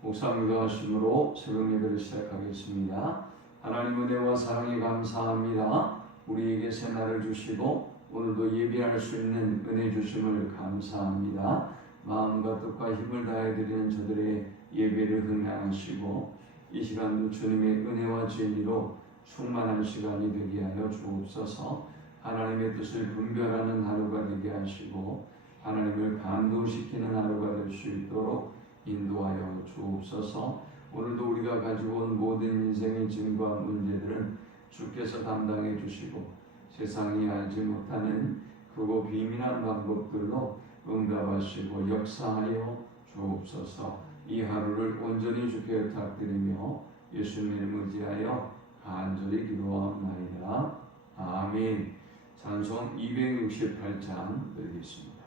목사님도 하심으로 새벽 예배를 시작하겠습니다. 하나님 은혜와 사랑에 감사합니다. 우리에게 새날을 주시고 오늘도 예배할 수 있는 은혜 주심을 감사합니다. 마음과 뜻과 힘을 다해 드리는 저들의 예배를 흥행하시고 이 시간도 주님의 은혜와 진리로 충만한 시간이 되게 하여 주옵소서. 하나님의 뜻을 분별하는 하루가 되게 하시고 하나님을 감동시키는 하루가 될 수 있도록 인도하여 주옵소서. 오늘도 우리가 가지고 온 모든 인생의 짐과 문제들은 주께서 담당해 주시고 세상이 알지 못하는 크고 비밀한 방법들로 응답하시고 역사하여 주옵소서. 이 하루를 온전히 주께 부탁드리며 예수님을 의지하여 간절히 기도하옵나이다. 아멘. 찬송 268장 드리겠습니다.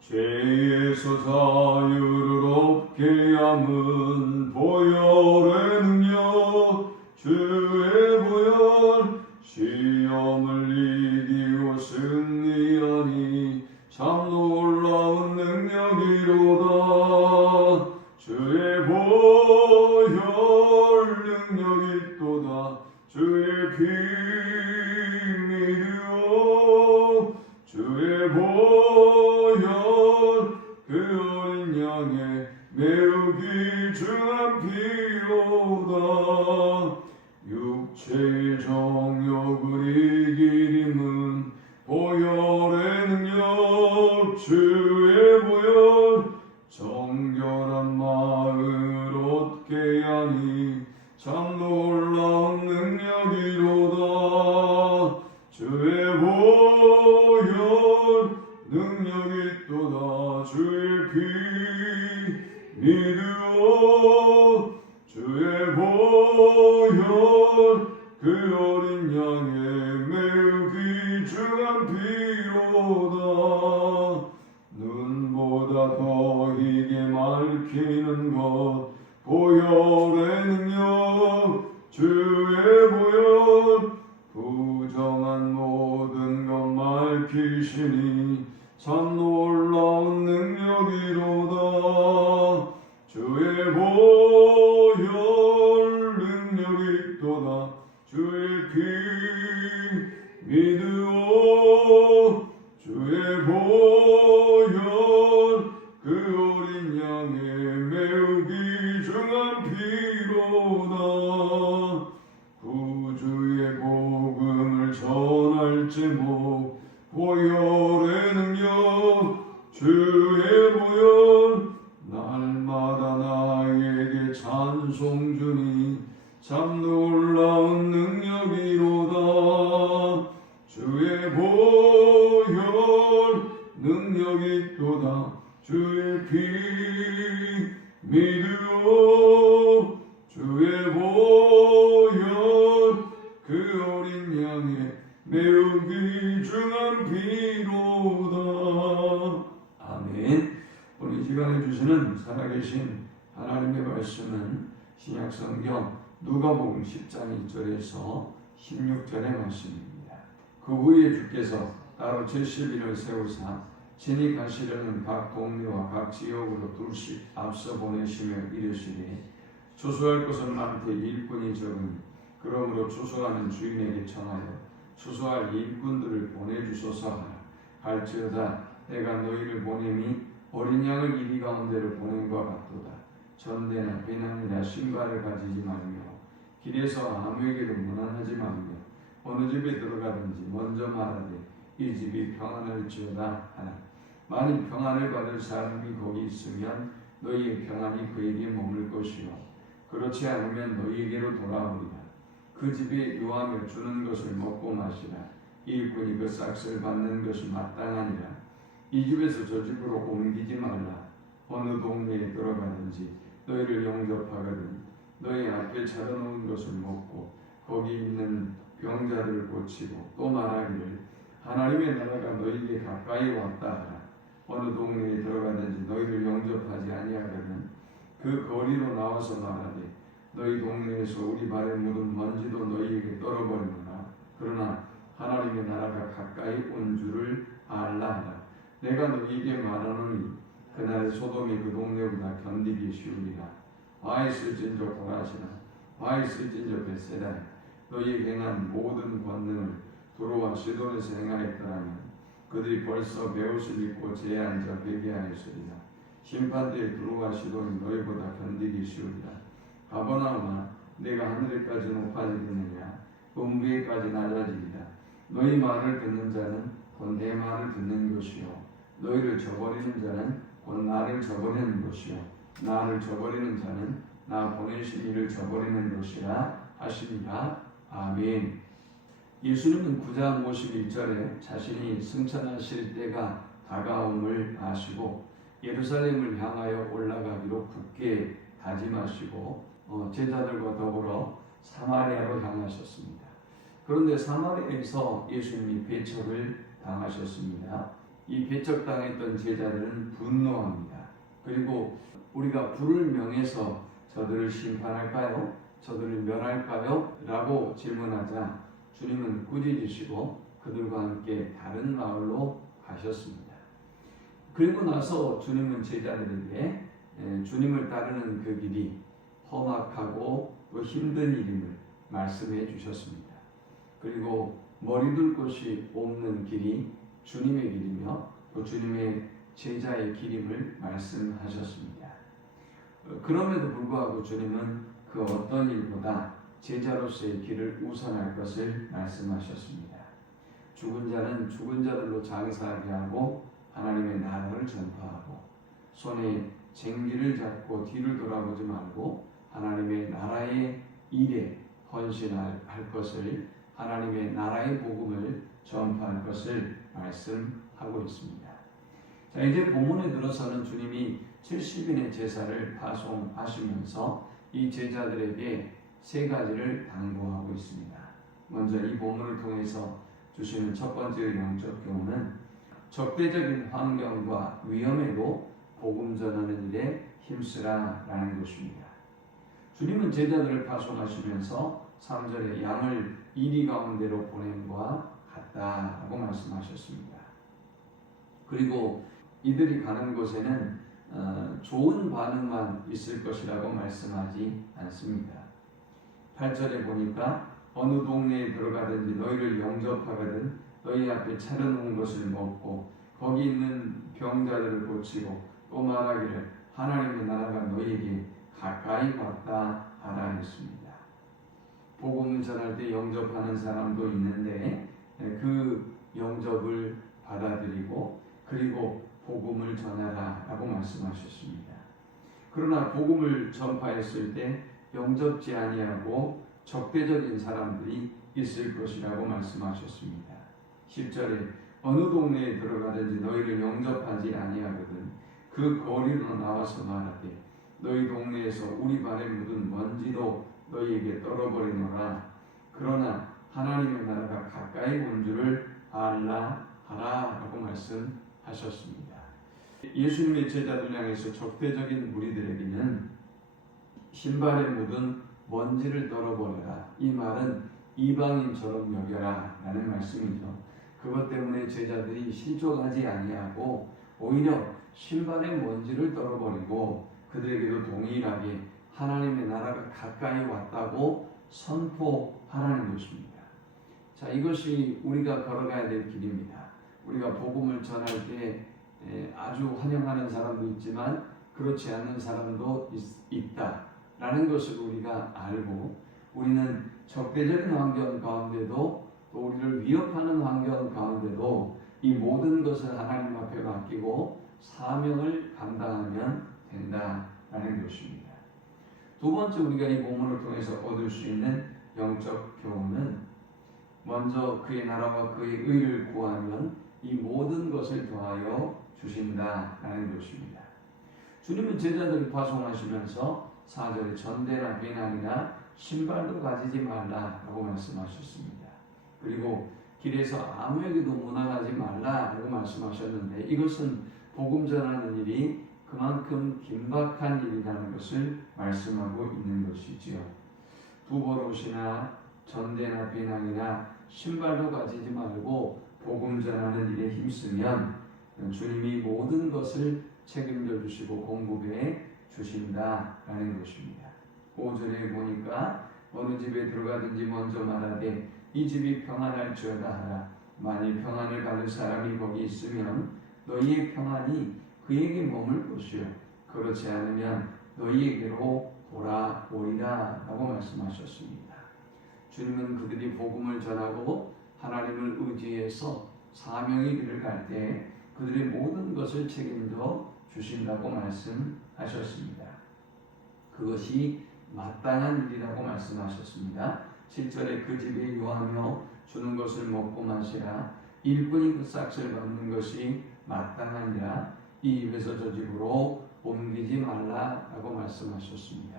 죄에서 자유를 얻게 함은 보혈의 능력, 주의 보혈 시험을 이기고 승리하니 참 놀라운 능력이로다. 주의 보혈 능력이 있도다. 주의 피 믿으오. 주의 보혈 그 어린 양의 매우 귀중한 피로다. 육체의 정욕을 이기림은 보혈의 능력, 주의 보혈 정결한 마음을 얻게 하니 참 놀라운 능력이로다. 주의 보혈 능력이 있도다. 주의 피 믿으오. 주의 보혈 그 어린 양의 매우 귀중한 피로다. 눈보다 더 희게 밝히는 것 보혈의 능력, 주의 보혈 부정한 모든 것 밝히시니 참 놀라운 능력이로다. 주의 보혈 능력이 있도다. 주의 피 믿으오. 주의 보혈 그 어린 양의 매우 귀중한 피로다. 구주의 복음을 전할 제목 보혈의 능력, 주의 보혈 날마다 나에게 찬송 주니 참 놀라운 능력이로다. 주의 보혈 능력이 있도다. 주의 피 믿으오. 주의 보혈 그 어린 양의 매우 귀중한 피로다. 아멘. 오늘 이 시간에 주시는 살아계신 하나님의 말씀은 신약성경 누가복음 10장 1절에서 16절의 말씀입니다. 그 후에 주께서 따로 70인을 세우사 친히 가시려는 각 동네와 각 지역으로 둘씩 앞서 보내시며 이르시되 추수할 것은 많되 일꾼이 적으니 그러므로 추수하는 주인에게 청하여 추수할 일꾼들을 보내주소서 하라. 갈지어다 내가 너희를 보냄이 어린 양을 이리 가운데로 보낸 것 같도다. 전대나 배낭이나 신발을 가지지 말며 길에서 아무에게도 문안하지 말며 어느 집에 들어가든지 먼저 말하되 이 집이 평안할지어다 하라. 만일 평안을 받을 사람이 거기 있으면 너희의 평안이 그에게 머물 것이요 그렇지 않으면 너희에게로 돌아오리라. 그 집에 유하며 주는 것을 먹고 마시라. 일꾼이 그 싹을 받는 것이 마땅하니라. 이 집에서 저 집으로 옮기지 말라. 어느 동네에 들어가든지 너희를 영접하거든 너희 앞에 차려놓은 것을 먹고 거기 있는 병자들을 고치고 또 말하기를 하나님의 나라가 너희에게 가까이 왔다 하라. 어느 동네에 들어가든지 너희를 영접하지 아니하거든 그 거리로 나와서 말하되 너희 동네에서 우리 발에 묻은 먼지도 너희에게 떨어버리노라. 그러나 하나님의 나라가 가까이 온 줄을 알라 하라. 내가 너희에게 말하노니 그날 소돔이 그 동네보다 견디기 쉬우리라. 바 있을진저 고라시나 바 있을진저 벳세다 너희에게 행한 모든 권능을 두로와 시돈에서 행하였더라면 그들이 벌써 베옷을 입고 제에 앉아 회개하였으리라. 심판대에 두로와 시돈이 너희보다 견디기 쉬우리라. 가버나움아 내가 하늘에까지 높아지겠느냐 음부에까지 낮아지리라. 너희 말을 듣는 자는 곧 내 말을 듣는 것이요 너희를 저버리는 자는 곧 나를 저버리는 것이요 나를 저버리는 자는 나 보내신 이를 저버리는 것이라 하시니라. 아멘. 예수님은 9장 51절에 자신이 승천하실 때가 다가옴을 아시고 예루살렘을 향하여 올라가기로 굳게 다짐하시고 제자들과 더불어 사마리아로 향하셨습니다. 그런데 사마리아에서 예수님이 배척을 당하셨습니다. 이 배척당했던 제자들은 분노합니다. 그리고 우리가 불을 명해서 저들을 심판할까요? 저들을 멸할까요? 라고 질문하자 주님은 꾸짖으시고 그들과 함께 다른 마을로 가셨습니다. 그리고 나서 주님은 제자들에게 주님을 따르는 그 길이 험악하고 또 힘든 일임을 말씀해 주셨습니다. 그리고 머리둘 곳이 없는 길이 주님의 길이며 또 주님의 제자의 길임을 말씀하셨습니다. 그럼에도 불구하고 주님은 그 어떤 일보다 제자로서의 길을 우선할 것을 말씀하셨습니다. 죽은 자는 죽은 자들로 장사하게 하고 하나님의 나라를 전파하고 손에 쟁기를 잡고 뒤를 돌아보지 말고 하나님의 나라의 일에 헌신할 것을 하나님의 나라의 복음을 전파할 것을 말씀하고 있습니다. 자, 이제 본문에 들어서는 주님이 70인의 제사를 파송하시면서 이 제자들에게 세 가지를 당부하고 있습니다. 먼저 이 본문을 통해서 주시는 첫 번째 영적 교훈은 적대적인 환경과 위험에도 복음 전하는 일에 힘쓰라라는 것입니다. 주님은 제자들을 파송하시면서 3절에 양을 이리 가운데로 보냄과 같다라고 말씀하셨습니다. 그리고 이들이 가는 곳에는 좋은 반응만 있을 것이라고 말씀하지 않습니다. 8절에 보니까 어느 동네에 들어가든지 너희를 영접하거든 너희 앞에 차려놓은 것을 먹고 거기 있는 병자들을 고치고 또 말하기를 하나님의 나라가 너희에게 가까이 왔다 하라 했습니다. 복음을 전할 때 영접하는 사람도 있는데 그 영접을 받아들이고 그리고 복음을 전하라 라고 말씀하셨습니다. 그러나 복음을 전파했을 때 영접지 아니하고 적대적인 사람들이 있을 것이라고 말씀하셨습니다. 10절에 어느 동네에 들어가든지 너희를 영접하지 아니하거든 그 거리로 나와서 말하되 너희 동네에서 우리 발에 묻은 먼지도 너희에게 떨어버리노라. 그러나 하나님의 나라가 가까이 온 줄을 알라 하라 라고 말씀하셨습니다. 예수님의 제자들 향해서 적대적인 무리들에게는 신발에 묻은 먼지를 떨어버려라. 이 말은 이방인처럼 여겨라 라는 말씀이죠. 그것 때문에 제자들이 실족하지 아니하고 오히려 신발의 먼지를 떨어버리고 그들에게도 동일하게 하나님의 나라가 가까이 왔다고 선포하라는 것입니다. 자, 이것이 우리가 걸어가야 될 길입니다. 우리가 복음을 전할 때 아주 환영하는 사람도 있지만 그렇지 않는 사람도 있다라는 것을 우리가 알고 우리는 적대적인 환경 가운데도 또 우리를 위협하는 환경 가운데도 이 모든 것을 하나님 앞에 맡기고 사명을 감당하면 된다라는 것입니다. 두 번째 우리가 이 본문을 통해서 얻을 수 있는 영적 교훈은 먼저 그의 나라와 그의 의를 구하면 이 모든 것을 더하여 주신다라는 것입니다. 주님은 제자들을 파송하시면서 4절에 전대나 배낭이나 신발도 가지지 말라라고 말씀하셨습니다. 그리고 길에서 아무에게도 무난하지 말라라고 말씀하셨는데 이것은 복음 전하는 일이 그만큼 긴박한 일이라는 것을 말씀하고 있는 것이지요. 두벌옷이나 전대나 배낭이나 신발도 가지지 말고 복음 전하는 일에 힘쓰면 주님이 모든 것을 책임져 주시고 공급해 주신다라는 것입니다. 5절에 보니까 어느 집에 들어가든지 먼저 말하되 이 집이 평안할지어다 하라. 만일 평안을 받을 사람이 거기 있으면 너희의 평안이 그에게 머물 것이요 그렇지 않으면 너희에게로 돌아오리라 라고 말씀하셨습니다. 주님은 그들이 복음을 전하고 하나님을 의지해서 사명의 길을 갈 때 그들의 모든 것을 책임져 주신다고 말씀하셨습니다. 그것이 마땅한 일이라고 말씀하셨습니다. 7절에 그 집에 유하며 주는 것을 먹고 마시라. 일꾼이 그 싹을 받는 것이 마땅하니라. 이 입에서 저 집으로 옮기지 말라라고 말씀하셨습니다.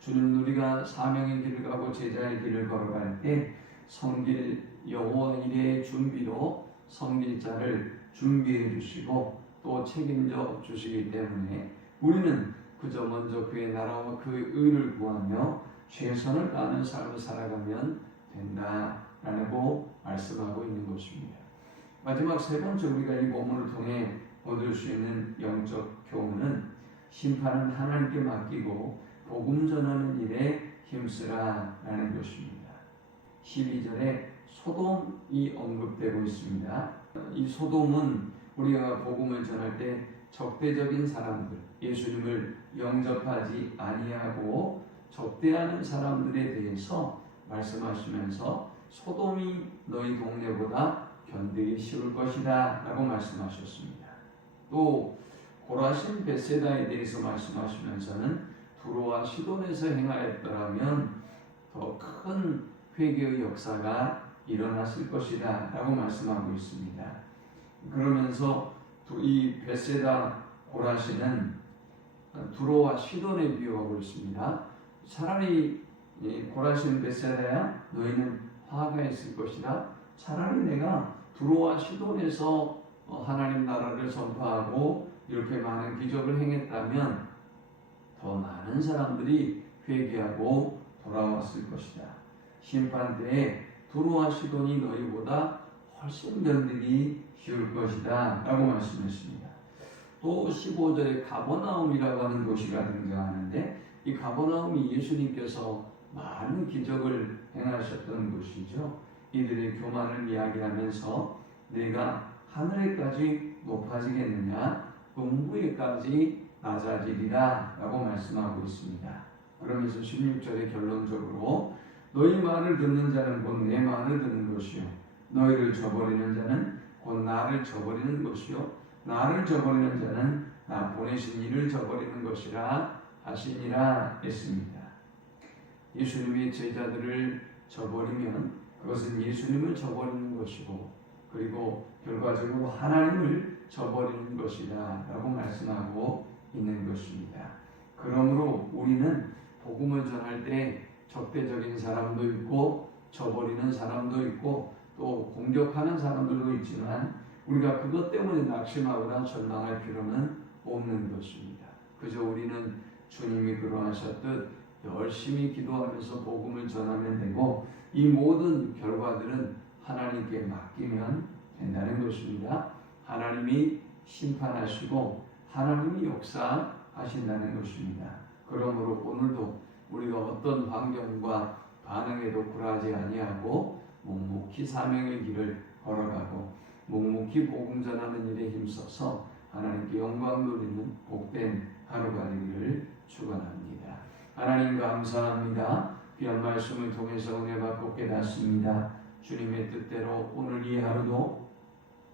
주는 우리가 사명의 길을 가고 제자의 길을 걸어갈 때 섬길 여호와 일의 준비로 섬길 자를 준비해 주시고 또 책임져 주시기 때문에 우리는 그저 먼저 그의 나라와 그의 의를 구하며 최선을 다하는 삶을 살아가면 된다라고 말씀하고 있는 것입니다. 마지막 세 번째 우리가 이 본문을 통해 얻을 수 있는 영적 교훈은 심판은 하나님께 맡기고 복음 전하는 일에 힘쓰라라는 것입니다. 12절에 소돔이 언급되고 있습니다. 이 소돔은 우리가 복음을 전할 때 적대적인 사람들, 예수님을 영접하지 아니하고 적대하는 사람들에 대해서 말씀하시면서 소돔이 너희 동네보다 견디기 쉬울 것이다 라고 말씀하셨습니다. 또 고라신 벳세다에 대해서 말씀하시면서는 두로와 시돈에서 행하였더라면 더 큰 회개의 역사가 일어났을 것이다 라고 말씀하고 있습니다. 그러면서 이 벳세다 고라신은 두로와 시돈에 비유하고 있습니다. 차라리 고라신 벳세다야 너희는 화가 있을 것이다. 차라리 내가 두로와 시돈에서 하나님 나라를 선포하고 이렇게 많은 기적을 행했다면 더 많은 사람들이 회개하고 돌아왔을 것이다. 심판 때에 두로와 시돈이 너희보다 훨씬 견디기 쉬울 것이다 라고 말씀했습니다. 또 15절에 가버나움이라고 하는 도시가 등장하는데 이 가버나움이 예수님께서 많은 기적을 행하셨던 곳이죠. 이들의 교만을 이야기하면서 내가 하늘에까지 높아지겠느냐 음부에까지 낮아지리라 라고 말씀하고 있습니다. 그러면서 16절에 결론적으로 너희 말을 듣는 자는 곧 내 말을 듣는 것이요 너희를 저버리는 자는 곧 나를 저버리는 것이요 나를 저버리는 자는 나 보내신 이를 저버리는 것이라 하시니라 했습니다. 예수님의 제자들을 저버리면 그것은 예수님을 저버리는 것이고 그리고 결과적으로 하나님을 저버리는 것이다 라고 말씀하고 있는 것입니다. 그러므로 우리는 복음을 전할 때 적대적인 사람도 있고 저버리는 사람도 있고 또 공격하는 사람들도 있지만 우리가 그것 때문에 낙심하거나 절망할 필요는 없는 것입니다. 그저 우리는 주님이 그러하셨듯 열심히 기도하면서 복음을 전하면 되고 이 모든 결과들은 하나님께 맡기면 된다는 것입니다. 하나님이 심판하시고 하나님이 역사하신다는 것입니다. 그러므로 오늘도 우리가 어떤 환경과 반응에도 굴하지 아니하고 묵묵히 사명의 길을 걸어가고 묵묵히 복음 전하는 일에 힘써서 하나님께 영광 돌리는 복된 하루가 되기를 축원합니다. 하나님 감사합니다. 귀한 말씀을 통해서 은혜 받고 깨닫습니다. 주님의 뜻대로 오늘 이 하루도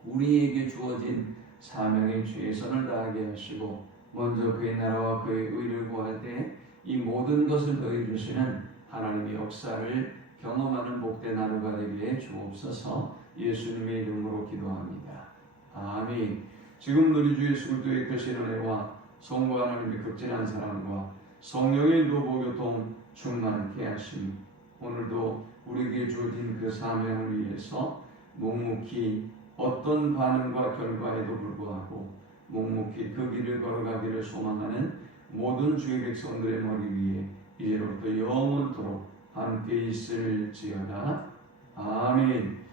우리에게 주어진 사명에 최선을 다하게 하시고 먼저 그의 나라와 그의 의를 구할 때 이 모든 것을 더해 주시는 하나님의 역사를 경험하는 복된 하루가 되기에 주옵소서. 예수님의 이름으로 기도합니다. 아멘. 지금 우리 주 예수 그리스도의 크신 은혜와 성부 하나님의 극진한 사랑과 성령의 노보교통 충만케 하심 오늘도 우리에게 주어진 그 사명을 위해서 묵묵히 어떤 반응과 결과에도 불구하고 묵묵히 그 길을 걸어가기를 소망하는 모든 주의 백성들의 머리 위에 이제로부터 영원토록 함께 있을지어다. 아멘.